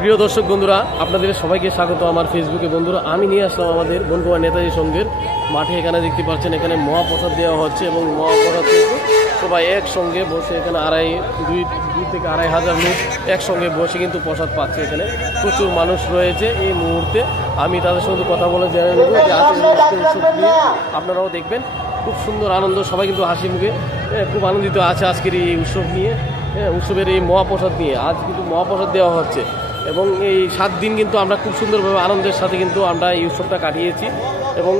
প্রিয় দর্শক বন্ধুরা, আপনাদের সবাইকে স্বাগত আমার ফেসবুকে। বন্ধুরা, আমি নিয়ে আসলাম আমাদের বনকুমার নেতাজি সংঘের মাঠে। এখানে দেখতে পাচ্ছেন এখানে মহাপ্রসাদ দেওয়া হচ্ছে এবং মহাপ্রসাদ সবাই একসঙ্গে বসে এখানে দুই থেকে আড়াই হাজার লোক একসঙ্গে বসে কিন্তু প্রসাদ পাচ্ছে। এখানে প্রচুর মানুষ রয়েছে এই মুহূর্তে। আমি তাদের সঙ্গে কথা বলে জেনে নেব যে আজকের উৎসব নিয়ে আপনারাও দেখবেন। খুব সুন্দর আনন্দ, সবাই কিন্তু হাসি মুখে খুব আনন্দিত আছে আজকের এই উৎসব নিয়ে, উৎসবের এই মহাপ্রসাদ নিয়ে। আজ কিন্তু মহাপ্রসাদ দেওয়া হচ্ছে এবং এই 7 দিন কিন্তু আমরা খুব সুন্দরভাবে আনন্দের সাথে কিন্তু আমরা এই উৎসবটা কাটিয়েছি এবং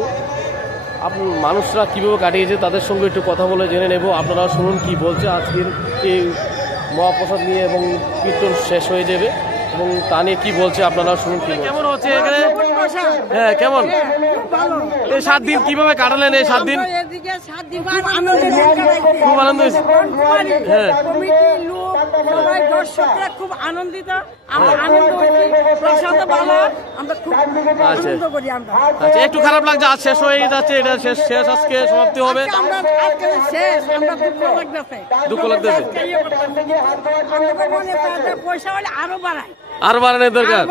মানুষরা কীভাবে কাটিয়েছে তাদের সঙ্গে একটু কথা বলে জেনে নেব। আপনারা শুনুন কি বলছে আজকের এই মহাপ্রসাদ নিয়ে এবং কীর্তন শেষ হয়ে যাবে এবং তা নিয়ে কী বলছে আপনারা শুনুন। কি কেমন হচ্ছে এখানে? হ্যাঁ, কেমন এই 7 দিন কিভাবে কাটালেন? এই 7 দিন খুব আনন্দ হয়েছে। হ্যাঁ, খুব আনন্দিত, আচ্ছা, একটু খারাপ লাগছে আজ শেষ হয়ে যাচ্ছে, এটা শেষ আজকে সমাপ্তি হবে, দুঃখ লাগতেছে। পয়সা হলে আরো বাড়ানোর দরকার।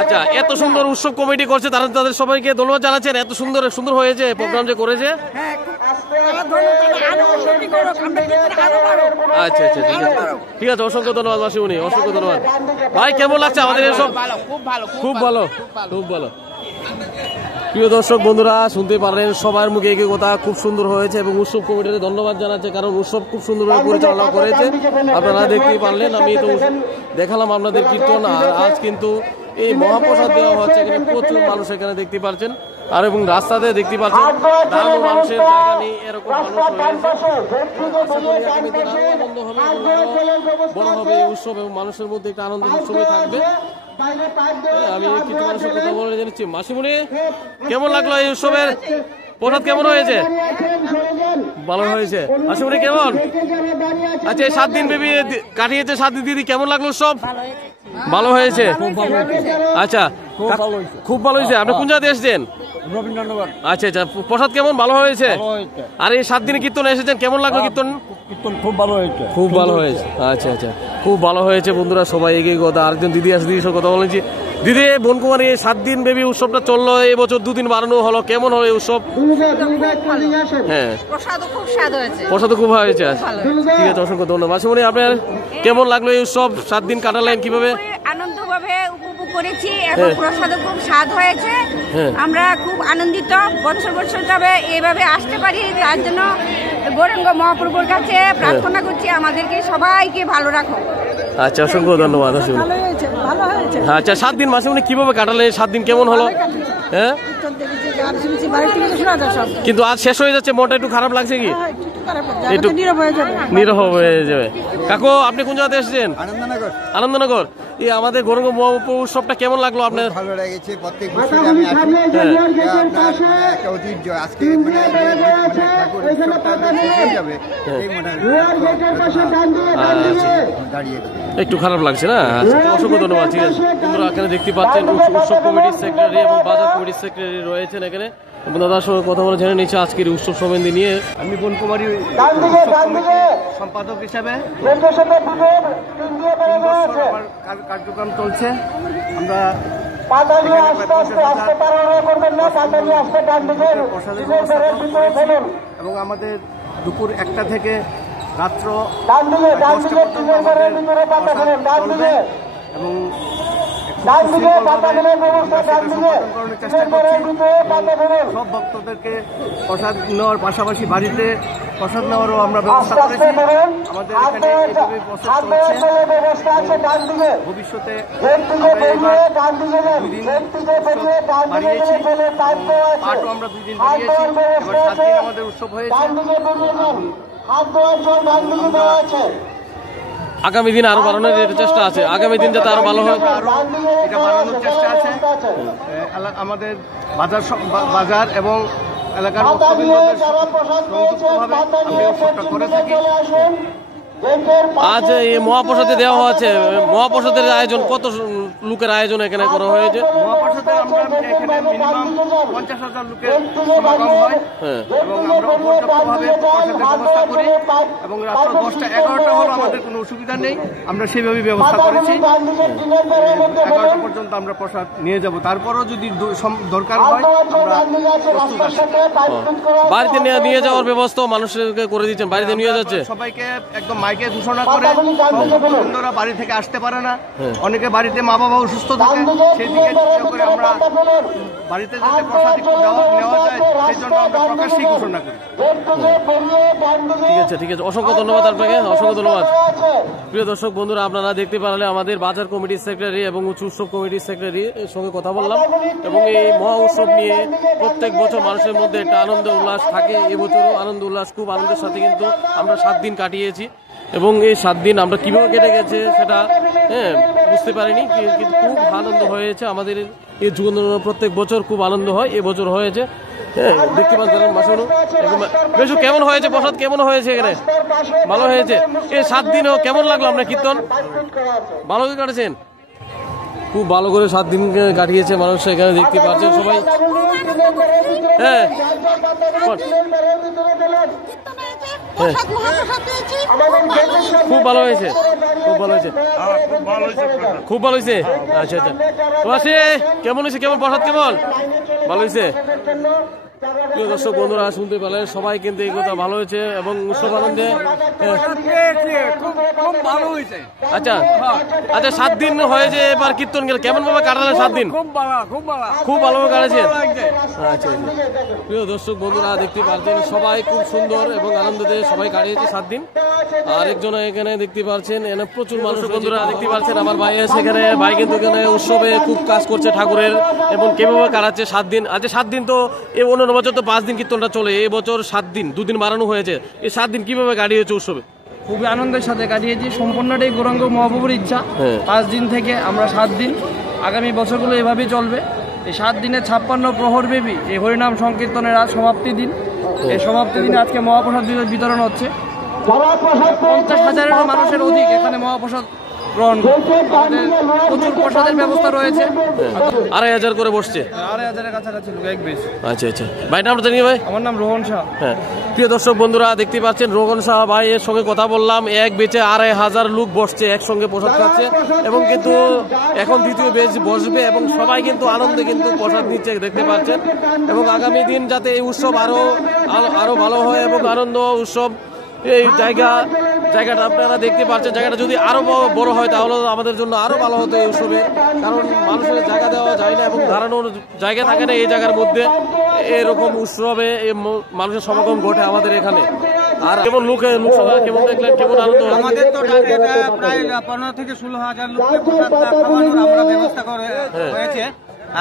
আচ্ছা, এত সুন্দর উৎসব কমিটি করছে, তাদের সবাইকে ধন্যবাদ জানাচ্ছেন। এত সুন্দর হয়েছে প্রোগ্রাম যে করেছে। আচ্ছা, ঠিক আছে, অসংখ্য ধন্যবাদ মাসিমণি, অসংখ্য ধন্যবাদ। ভাই, কেমন লাগছে আমাদের এসব? খুব ভালো। প্রিয় দর্শক বন্ধুরা, শুনতে পারলেন সবার মুখে একই কথা, খুব সুন্দর হয়েছে এবং উৎসব কমিটিকে ধন্যবাদ জানাচ্ছে, কারণ উৎসব খুব সুন্দরভাবে পরিচালনা করেছে। আপনারা দেখতেই পারলেন, আমি তো দেখালাম আপনাদের কীর্তন। আর আজ কিন্তু এই মহাপ্রসাদ দেওয়া হচ্ছে, এখানে প্রচুর মানুষ এখানে দেখতে পাচ্ছেন। আর এবং রাস্তাতে দেখতে পাচ্ছেন দাঁড়ানো মানুষের জায়গা নেই, এরকম মানুষ বড় হবে এই উৎসব এবং মানুষের মধ্যে একটা আনন্দ উৎসবই থাকবে। আমি কিছু মানুষের কথা বলে জেনেছি। মাসিমণি, কেমন লাগলো এই উৎসবের প্রসাদ? কেমন হয়েছে? ভালো হয়েছে। মাসিমণি কেমন? আচ্ছা, 7 দিন বেবি কাটিয়েছে, 7 দিন দিদি, কেমন লাগলো উৎসব? ভালো হয়েছে। আচ্ছা, খুব ভালো হয়েছে। আপনি কোন জায়গাতে এসেছেন? রবীন্দ্রনগর। আচ্ছা, প্রসাদ কেমন? ভালো হয়েছে। আর এই 7 দিনে কীর্তন এসেছেন, কেমন লাগলো কীর্তন? খুব ভালো হয়েছে। আচ্ছা, খুব ভালো হয়েছে। বন্ধুরা, সবাই এগিয়ে কথা। আরেকজন দিদি আছে, দিদির সঙ্গে কথা বলেছি। দিদি, বনকুমারী এই 7 দিন বেবি উৎসবটা চললো, এবছর 2 দিন বাড়ানো হলো, কেমন হলো এই উৎসব? হ্যাঁ, প্রসাদ খুব ভালো হয়েছে। ঠিক আছে, অসংখ্য ধন্যবাদ। মাসিমণি, আপনার কেমন লাগলো এই উৎসব? 7 দিন কাটালেন কিভাবে? আনন্দভাবে উপভোগ করেছি এবং প্রসাদও খুব স্বাদ হয়েছে। আমরা খুব আনন্দিত, বছর তবে এইভাবে আসতে পারি, তার জন্য গৌরাঙ্গ মহাপ্রভুর কাছে প্রার্থনা করছি আমাদেরকে সবাইকে ভালো রাখো। আচ্ছা, অসংখ্য ধন্যবাদ। আচ্ছা, 7 দিন মাসিমণি কিভাবে কাটালেন? 7 দিন কেমন হলো? হ্যাঁ, কিন্তু আজ শেষ হয়ে যাচ্ছে, মনটা একটু খারাপ লাগছে কি? একটু নীরব হয়ে যাবে। কাকু, আপনি কোন জায়গাতে এসেছেন? আনন্দনগর। এই আমাদের গৌরাঙ্গ মহাপ্রভু উৎসবটা কেমন লাগলো আপনার? ভালো লেগেছে। প্রত্যেক বছর আমি আসি, একটা ঐতিহ্য। আজকে একটু খারাপ লাগছে না? অসংখ্য ধন্যবাদ। ঠিক আছে বন্ধুরা, এখানে দেখতে পাচ্ছেন উৎসব কমিটির সেক্রেটারি এবং বাজার কমিটির সেক্রেটারি রয়েছেন এখানে। দাদার সঙ্গে কথা বলে জেনে নিচ্ছে আজকের উৎসব সম্বন্ধে নিয়ে। আমি বনকুমারী সম্পাদক হিসাবে কার্যক্রম চলছে। আমরা এবং আমাদের দুপুর 1টা থেকে রাত্র 10টা পর্যন্ত এবং সব ভক্তদেরকে প্রসাদ নেওয়ার পাশাপাশি বাড়িতে প্রসাদ নেওয়ারও আমরা ব্যবস্থা করেছি। আমাদের এখানে এইভাবে প্রসাদ চলছে। ভবিষ্যতে পাঠও আমরা 2 দিন বাড়িয়েছি। এবার 7 দিন আমাদের উৎসব হয়েছে। আগামী দিন আরো বাড়ানোর চেষ্টা আছে, আগামী দিন যাতে আরো ভালো হয় এটা বাড়ানোর চেষ্টা আছে। আমাদের বাজার এবং এলাকার করে থাকি। আজ এই মহাপ্রসাদে দেওয়া হচ্ছে, মহাপ্রসাদের আয়োজন কত লোকের আয়োজন এখানে করা হয়েছে? মহাপ্রসাদে আমরা এখানে মিনিমাম 50,000 লোকের সমাগম হয় এবং আমরা উপযুক্তভাবে প্রসাদের ব্যবস্থা করি এবং রাত্র 10টা 11টা হলো আমাদের কোনো অসুবিধা নেই, আমরা সেভাবেই ব্যবস্থা করেছি। 11টা পর্যন্ত আমরা প্রসাদ নিয়ে যাব, তারপরও যদি দরকার হয় আমরা প্রস্তুত আছি। বাড়িতে নিয়ে যাওয়ার ব্যবস্থা মানুষকে করে দিচ্ছেন? বাড়িতে নিয়ে যাচ্ছে সবাইকে একদম মাইকে ঘোষণা করে বন্ধুরা বাড়ি থেকে আসতে পারে না, অনেকে বাড়িতে মা বাবা অসুস্থ থাকে, সেদিকে চিন্তা করে আমরা বাড়িতে যাতে প্রসাদ একটু নেওয়া যায় সেই জন্য আমরা প্রকাশ্যেই ঘোষণা করি। ঠিক আছে, অসংখ্য ধন্যবাদ আপনাকে, অসংখ্য ধন্যবাদ। প্রিয় দর্শক বন্ধুরা, আপনারা দেখতে পারলে আমাদের বাজার কমিটির সেক্রেটারি এবং উচ্চ উৎসব কমিটির সেক্রেটারির সঙ্গে কথা বললাম এবং এই মহা উৎসব নিয়ে প্রত্যেক বছর মানুষের মধ্যে একটা আনন্দ উল্লাস থাকে। এবছরও আনন্দ উল্লাস খুব আনন্দের সাথে কিন্তু আমরা 7 দিন কাটিয়েছি এবং এই 7 দিন আমরা কীভাবে কেটে গেছে সেটা বুঝতে পারিনি, কিন্তু খুব আনন্দ হয়েছে আমাদের এই যুগন্ত। প্রত্যেক বছর খুব আনন্দ হয়, এবছর হয়েছে। দেখতে পাচ্ছেন মাসুল বেশ কেমন হয়েছে, প্রসাদ কেমন হয়েছে? এখানে ভালো হয়েছে। এই 7 দিনও কেমন লাগলো আপনার কীর্তন? ভালো করে কাটেছেন? খুব ভালো করে 7 দিন কাটিয়েছে মানুষ, এখানে দেখতে পাচ্ছেন সবাই। খুব ভালো হয়েছে, খুব ভালো হয়েছে, খুব ভালো হয়েছে। আচ্ছা আচ্ছা, কেমন হয়েছে? কেমন প্রসাদ কেমন? ভালো হয়েছে। প্রিয় দর্শক বন্ধুরা, শুনতে পেলেন সবাই কিন্তু এই কথা ভালো হয়েছে এবং উৎসব আনন্দে। আচ্ছা আচ্ছা, 7 দিন হয়েছে, এবার কীর্তন গেল কেমন ভাবে কাটালেন? 7 দিন খুব ভালোভাবে কাটাচ্ছেন। আচ্ছা, প্রিয় দর্শক বন্ধুরা দেখতে পাচ্ছেন সবাই খুব সুন্দর এবং আনন্দতে সবাই কাটিয়েছে 7 দিন। আরেকজন এখানে দেখতে পাচ্ছেন এখানে প্রচুর মানুষ। বন্ধুরা দেখতে পাচ্ছেন আমার ভাই আছে এখানে, ভাই কিন্তু এখানে উৎসবে খুব কাজ করছে ঠাকুরের এবং কিভাবে কাটাচ্ছে 7 দিন। আচ্ছা 7 দিন তো অন্য বছর তো 5 দিন কীর্তনটা চলে, এবছর 7 দিন, 2 দিন বাড়ানো হয়েছে। এই 7 দিন কিভাবে কাটিয়েছে উৎসবে? খুবই আনন্দের সাথে কাটিয়েছি, সম্পূর্ণটাই গৌরাঙ্গ মহাপ্রভুর ইচ্ছা। 5 দিন থেকে আমরা 7 দিন, আগামী বছরগুলো এভাবেই চলবে। এই 7 দিনে 56 প্রহর ব্যাপী এই হরিনাম সংকীর্তনের আজ সমাপ্তি দিন। এই সমাপ্তি দিনে আজকে মহাপ্রসাদ বিতরণ হচ্ছে। 50,000-এরও মানুষের অধিক এখানে মহাপ্রসাদ গ্রহণ করছে। প্রচুর প্রসাদের ব্যবস্থা রয়েছে। 2,500 করে বসছে, 2,500-এর কাছাকাছি লোক এক বেশ। আচ্ছা আচ্ছা, ভাই নামটা জানিয়ে ভাই? আমার নাম রোহন শাহ। হ্যাঁ, প্রিয় দর্শক বন্ধুরা দেখতে পাচ্ছেন রোহন শাহ ভাইয়ের সঙ্গে কথা বললাম। এক বেচে 2,500 লোক বসছে, একসঙ্গে প্রসাদ খাচ্ছে এবং কিন্তু এখন দ্বিতীয় বেচ বসবে এবং সবাই কিন্তু আনন্দে কিন্তু প্রসাদ নিচ্ছে দেখতে পাচ্ছেন। এবং আগামী দিন যাতে এই উৎসব আরো ভালো হয় এবং আনন্দ উৎসব এই জায়গাটা আপনারা দেখতে পাচ্ছেন, জায়গাটা যদি আরো বড় হয় তাহলে আমাদের জন্য আরো ভালো হতো এই উৎসবে, কারণ মানুষের জায়গা দেওয়া যায় না এবং দাঁড়ানোর জায়গা থাকে না এই জায়গার মধ্যে। এরকম উৎসবে মানুষের সমাগম ঘটে আমাদের এখানে। আর কেমন লোকসভা কেমন দেখলেন, কেমন আনন্দ? আমাদের তো টার্গেট প্রায় 15 থেকে 16,000 লোককে প্রসাদ খাওয়ানোর আমরা ব্যবস্থা হয়েছে।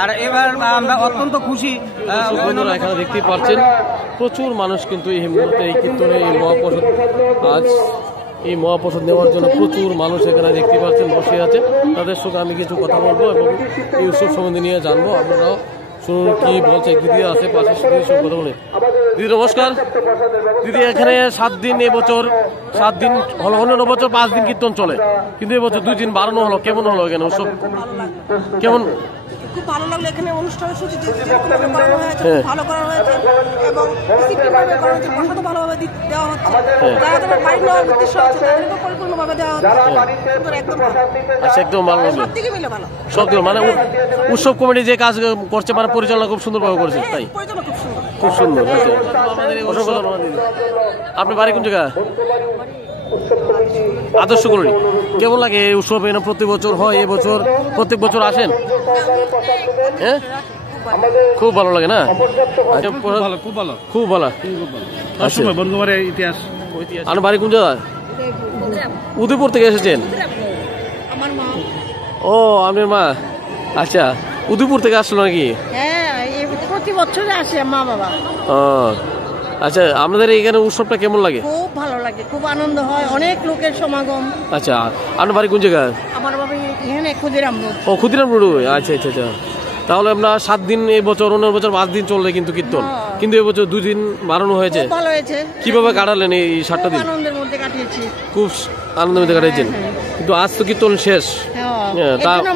আর এবার আমরা অত্যন্ত খুশি। বন্ধুরা এখানে দেখতে পাচ্ছেন প্রচুর মানুষ কিন্তু এই মুহূর্তে এই কীর্তনে এই মহাপ্রসাদ এই মহাপ্রসাদ নেওয়ার জন্য প্রচুর মানুষ এখানে দেখতে পাচ্ছেন বসে আছে। তাদের সঙ্গে আমি কিছু কথা বলবো এবং এই উৎসব সম্বন্ধে নিয়ে জানবো। আপনারাও শুনুন কি বলছে। দিদি আছে পাশে, দিদির সঙ্গে কথা বলে। দিদি নমস্কার। দিদি এখানে 7 দিন, এবছর 7 দিন হলো, অন্য বছর 5 দিন কীর্তন চলে, কিন্তু এবছর 2 দিন বাড়ানো হলো। কেমন হলো এখানে উৎসব? কেমন? খুব ভালো লাগলো। এখানে অনুষ্ঠানের সূচি করানো হয়েছে, ভালো করা হয়েছে এবং ডিসিপ্লিনভাবে করা হয়েছে, প্রসাদও ভালোভাবে দেওয়া হচ্ছে। যারা যারা বাড়ি নেওয়ার উদ্দেশ্য আছে তাদেরকে পরিপূর্ণভাবে দেওয়া হচ্ছে। একদম আচ্ছা, একদম ভালো লাগলো। সব দিকে মিলে ভালো। সব দিকে মানে উৎসব কমিটি যে কাজ করছে মানে পরিচালনা খুব সুন্দরভাবে করছে, তাই? পরিচালনা খুব সুন্দর, খুব সুন্দর। অসংখ্য ধন্যবাদ দিদি। আপনার বাড়ি কোন জায়গা? আদর্শ কলোনি। কেমন লাগে এই উৎসব? প্রত্যেক বছর হয়, এবছর প্রত্যেক বছর আসেন? হ্যাঁ, খুব ভালো লাগে না? খুব ভালো। ইতিহাস। আপনার বাড়ি কোন জায়গা? উদয়পুর থেকে এসেছেন? ও, আপনার মা। আচ্ছা, উদয়পুর থেকে আসলো নাকি? হ্যাঁ, প্রতি বছরে আসে মা বাবা। ও আচ্ছা, আপনাদের এখানে উৎসবটা কেমন লাগে? খুব ভালো লাগে, খুব আনন্দ হয়, অনেক লোকের সমাগম। আচ্ছা, আপনার বাড়ি কোন জায়গায়? আমার বাবা এখানে ক্ষুদিরাম রোড। ও, ক্ষুদিরাম রোড। আচ্ছা আচ্ছা আচ্ছা, তাহলে আপনার 7 দিন এবছর, অন্য বছর 5 দিন চললে কিন্তু কীর্তন, কিন্তু এবছর 2 দিন বাড়ানো হয়েছে। ভালো হয়েছে। কিভাবে কাটালেন এই 7টা দিন? আনন্দের মধ্যে কাটিয়েছি, খুব আনন্দের মধ্যে কাটিয়েছেন। কিন্তু আজ তো কীর্তন শেষ,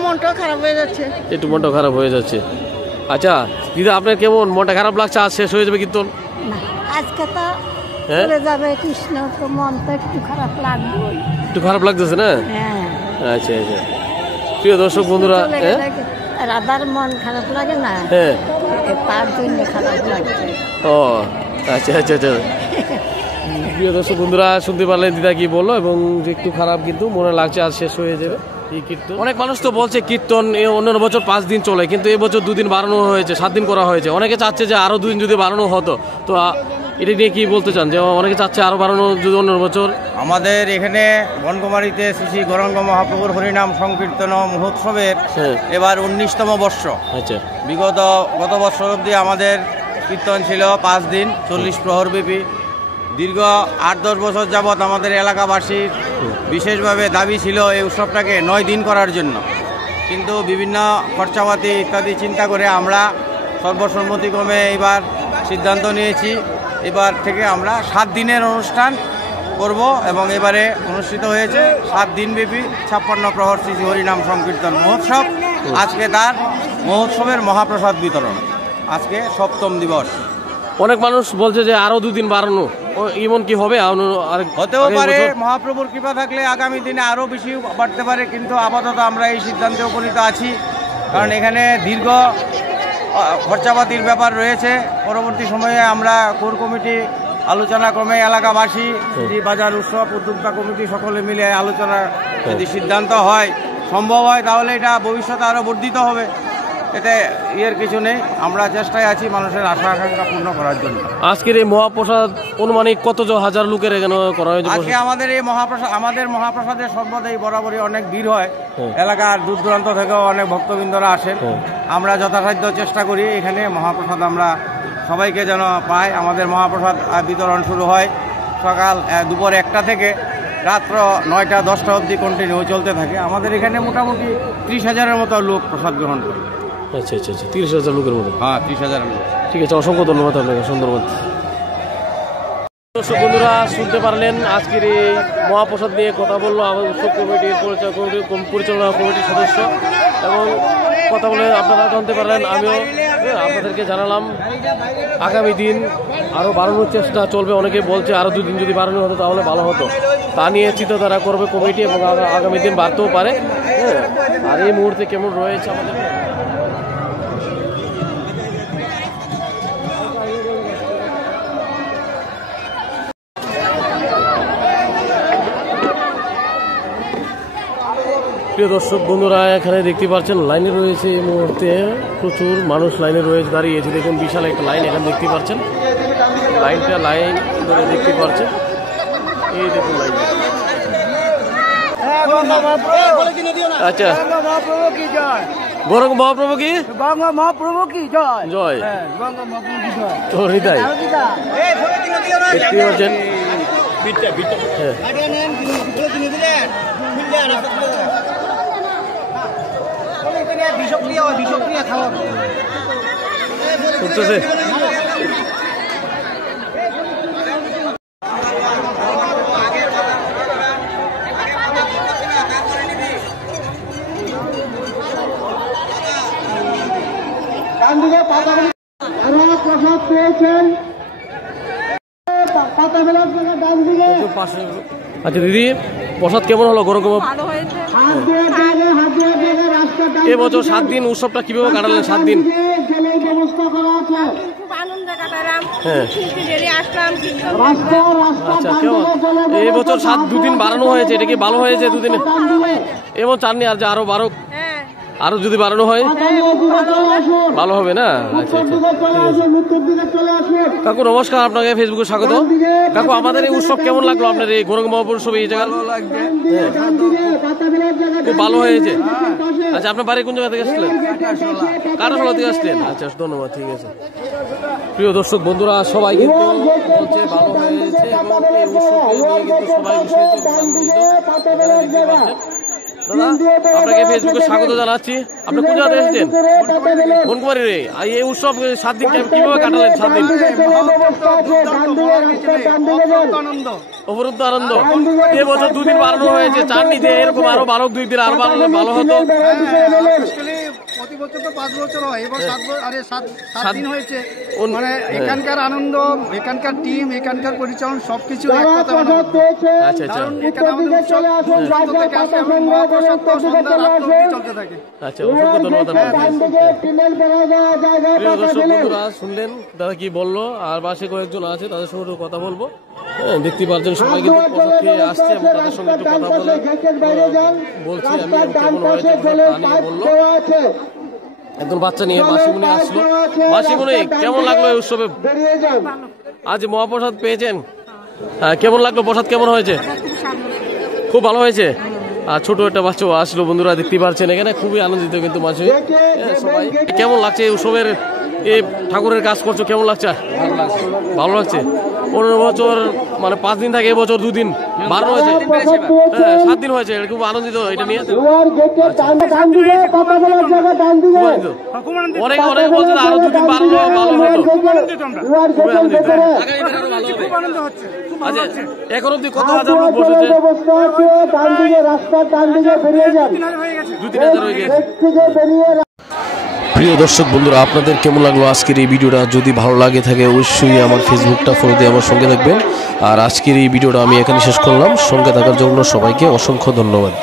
মনটা খারাপ হয়ে যাচ্ছে, একটু মনটা খারাপ হয়ে যাচ্ছে। আচ্ছা দিদা, আপনার কেমন মনটা খারাপ লাগছে? আজ শেষ হয়ে যাবে কীর্তন, আজকে তো চলে যাবে কৃষ্ণ, তো মনটা একটু খারাপ লাগবে, একটু খারাপ লাগতেছে না? আচ্ছা আচ্ছা, প্রিয় দর্শক বন্ধুরা, রাধার মন খারাপ লাগে না, তার জন্য খারাপ লাগছে। ও আচ্ছা আচ্ছা আচ্ছা। প্রিয় দর্শক বন্ধুরা, শুনতে পারলেন দিদা কি বললো, এবং একটু খারাপ কিন্তু মনে লাগছে আজ শেষ হয়ে যাবে এই কীর্তন। অনেক মানুষ তো বলছে কীর্তন অন্যান্য বছর 5 দিন চলে, কিন্তু এবছর 2 দিন বাড়ানো হয়েছে, 7 দিন করা হয়েছে। অনেকে চাচ্ছে যে আরো 2 দিন যদি বাড়ানো হতো, তো এটা নিয়ে কি বলতে চান? যে অনেকে চাচ্ছে আরো বাড়ানো যদি অন্য বছর। আমাদের এখানে বনকুমারীতে শ্রী শ্রী গৌরাঙ্গ মহাপ্রভুর হরিনাম সংকীর্তন মহোৎসবের এবার 19তম বর্ষ। আচ্ছা, গত বছর অবধি আমাদের কীর্তন ছিল 5 দিন 40 প্রহরব্যাপী। দীর্ঘ 8-10 বছর যাবৎ আমাদের এলাকাবাসীর বিশেষভাবে দাবি ছিল এই উৎসবটাকে 9 দিন করার জন্য, কিন্তু বিভিন্ন খরচাপাতি ইত্যাদি চিন্তা করে আমরা সর্বসম্মতিক্রমে এবার সিদ্ধান্ত নিয়েছি এবার থেকে আমরা 7 দিনের অনুষ্ঠান করব, এবং এবারে অনুষ্ঠিত হয়েছে 7 দিনব্যাপী 56 প্রহর শ্রী হরিনাম সংকীর্তন মহোৎসব। আজকে তার মহোৎসবের মহাপ্রসাদ বিতরণ, আজকে 7ম দিবস। অনেক মানুষ বলছে যে আরো 2 দিন বাড়ানো, এমন কি হবে? হতেও পারে, মহাপ্রভুর কৃপা থাকলে আগামী দিনে আরো বেশি বাড়তে পারে, কিন্তু আপাতত আমরা এই সিদ্ধান্তে উপনীত আছি, কারণ এখানে দীর্ঘ খরচাপাতির ব্যাপার রয়েছে। পরবর্তী সময়ে আমরা কোর কমিটি আলোচনা ক্রমে এলাকাবাসী, বাজার উৎসব উদ্যোক্তা কমিটি সকলে মিলে আলোচনা যদি সিদ্ধান্ত হয়, সম্ভব হয়, তাহলে এটা ভবিষ্যতে আরো বর্ধিত হবে। এতে ইয়ের কিছু নেই, আমরা চেষ্টায় আছি মানুষের আশা আকাঙ্ক্ষা পূর্ণ করার জন্য। আজকের এই মহাপ্রসাদ অনুমানিক কত হাজার লোকের এখানে করা হয়েছে? আজকে আমাদের মহাপ্রসাদে সর্বদাই বরাবরই অনেক ভিড় হয়, এলাকার দূর দূরান্ত থেকেও অনেক ভক্তবৃন্দরা আসেন। আমরা যথাসাধ্য চেষ্টা করি এখানে মহাপ্রসাদ আমরা সবাইকে যেন পাই। আমাদের মহাপ্রসাদ বিতরণ শুরু হয় সকাল দুপুর 1টা থেকে রাত্র 9টা-10টা অবধি কন্টিনিউ চলতে থাকে। আমাদের এখানে মোটামুটি 30,000-এর মতো লোক প্রসাদ গ্রহণ করে। আচ্ছা আচ্ছা আচ্ছা, 30,000 লোকের মতো? হ্যাঁ, 30,000 লোক। ঠিক আছে, অসংখ্য ধন্যবাদ আপনাকে, সুন্দরবন। দর্শক বন্ধুরা, শুনতে পারলেন আজকের এই মহাপ্রসাদ নিয়ে কথা বললো আমাদের উৎসব কমিটির পরিচালনা কমিটির সদস্য, এবং কথা বলে আপনারা জানতে পারলেন। আমিও আপনাদেরকে জানালাম আগামী দিন আরও বাড়ানোর চেষ্টা চলবে। অনেকে বলছে আরও 2 দিন যদি বাড়ানো হতো তাহলে ভালো হতো, তা নিয়ে চিন্তাধারা করবে কমিটি, এবং আগামী দিন বাড়তেও পারে। আর এই মুহূর্তে কেমন রয়েছে আমাদের প্রিয় দর্শক বন্ধুরা, এখানে দেখতে পাচ্ছেন লাইনে রয়েছে এই মুহূর্তে প্রচুর মানুষ লাইনে রয়েছে, দাঁড়িয়েছে। দেখুন বিশাল একটা লাইন এখানে দেখতে পাচ্ছেন, লাইন ধরে দেখতে পাচ্ছেন, এই দেখুন লাইন। আচ্ছা, গৌরাঙ্গ মহাপ্রভু কি জয় জয়, তো হৃদয় দেখতে পাচ্ছেন। করতেছে প্রসাদ পেয়েছেন। আচ্ছা দিদি, প্রসাদ কেমন হলো? গৌরাঙ্গ এবছর 7 দিন উৎসবটা কিভাবে কাটালেন? 7 দিন খুব আনন্দ কাটালাম, হ্যাঁ। আসলাম। আচ্ছা, কেমন এই বছর 2 দিন বাড়ানো হয়েছে, এটা কি ভালো হয়েছে? 2 দিনে এমন চাননি আর যে আরো বাড়ুক? আরো যদি বাড়ানো হয় ভালো হবে না? আচ্ছা আচ্ছা, কাকু নমস্কার, আপনাকে ফেসবুকে স্বাগত। কাকু, আমাদের এই উৎসব কেমন লাগলো আপনার এই গৌরাঙ্গ মহাপ্রভু উৎসব? এই জায়গা খুব ভালো হয়েছে। আচ্ছা, আপনার বাড়ি কোন জায়গা থেকে আসলেন? কাটাশোলা থেকে আসলেন? আচ্ছা, ধন্যবাদ, ঠিক আছে। প্রিয় দর্শক বন্ধুরা, সবাই কিন্তু বলছে ভালো হয়েছে, এবং এই উৎসবকে নিয়ে কিন্তু সবাই দাদা আপনাকে ফেসবুকে স্বাগত জানাচ্ছি। আপনি কোন জায়গায় এসেছেন? বনকুমারী রে। এই উৎসব 7 দিন কিভাবে কাটালেন? 7 দিন অপরুদ্ধ আনন্দ। এবছর 2 দিন বাড়ানো হয়েছে, চাননি যে এরকম আরো ভালো 2 দিন আরো বাড়ানো ভালো হতো। প্রতি বছর তো 5 বছর হয়, এবার 7 দিন হয়েছে। মানে এখানকার আনন্দ, এখানকার টিম, এখানকার পরিচালন সবকিছু এক কথা। আচ্ছা আচ্ছা আচ্ছা, অসংখ্য ধন্যবাদ। দর্শক বন্ধুরা শুনলেন দাদা কি বললো, আর পাশে কয়েকজন আছে তাদের সঙ্গে কথা বলবো। দেখতে পাচ্ছেন সবাই কিন্তু প্রসাদ খেয়ে আসছে এবং তাদের সঙ্গে একটু কথা বলে বলছি আমি কেমন হয়েছে বললো। একজন বাচ্চা নিয়ে মাসিমুনি আসলো। মাসিমুনি, কেমন লাগলো এই উৎসবে? আজ মহাপ্রসাদ পেয়েছেন, কেমন লাগলো? প্রসাদ কেমন হয়েছে? খুব ভালো হয়েছে। আর ছোট একটা বাচ্চাও আসলো, বন্ধুরা দেখতে পাচ্ছেন এখানে খুবই আনন্দিত কিন্তু মাসি সবাই। কেমন লাগছে এই উৎসবের এই ঠাকুরের কাজ করছো, কেমন লাগছে? ভালো লাগছে। 15 বছর মানে 5 দিন থাকে, এবছর 2 দিন বাড়ানো হয়েছে। 7 দিন হয়েছে, খুব আনন্দিত এটা নিয়ে। অনেক অনেক বলছে আরো 2 দিন বাড়ানো ভালো হতো। আচ্ছা, এখন অব্দি কত হাজার লোক বসেছে? 2-3 হাজার হয়ে গেছে। প্রিয় দর্শক বন্ধুরা, আপনাদের কেমন লাগলো আজকের এই ভিডিওটা? যদি ভালো লাগে থাকে অবশ্যই আমার ফেসবুকটা ফলো দিয়ে আমার সঙ্গে থাকবেন। আর আজকের এই ভিডিওটা আমি এখানে শেষ করলাম। সঙ্গে থাকার জন্য সবাইকে অসংখ্য ধন্যবাদ।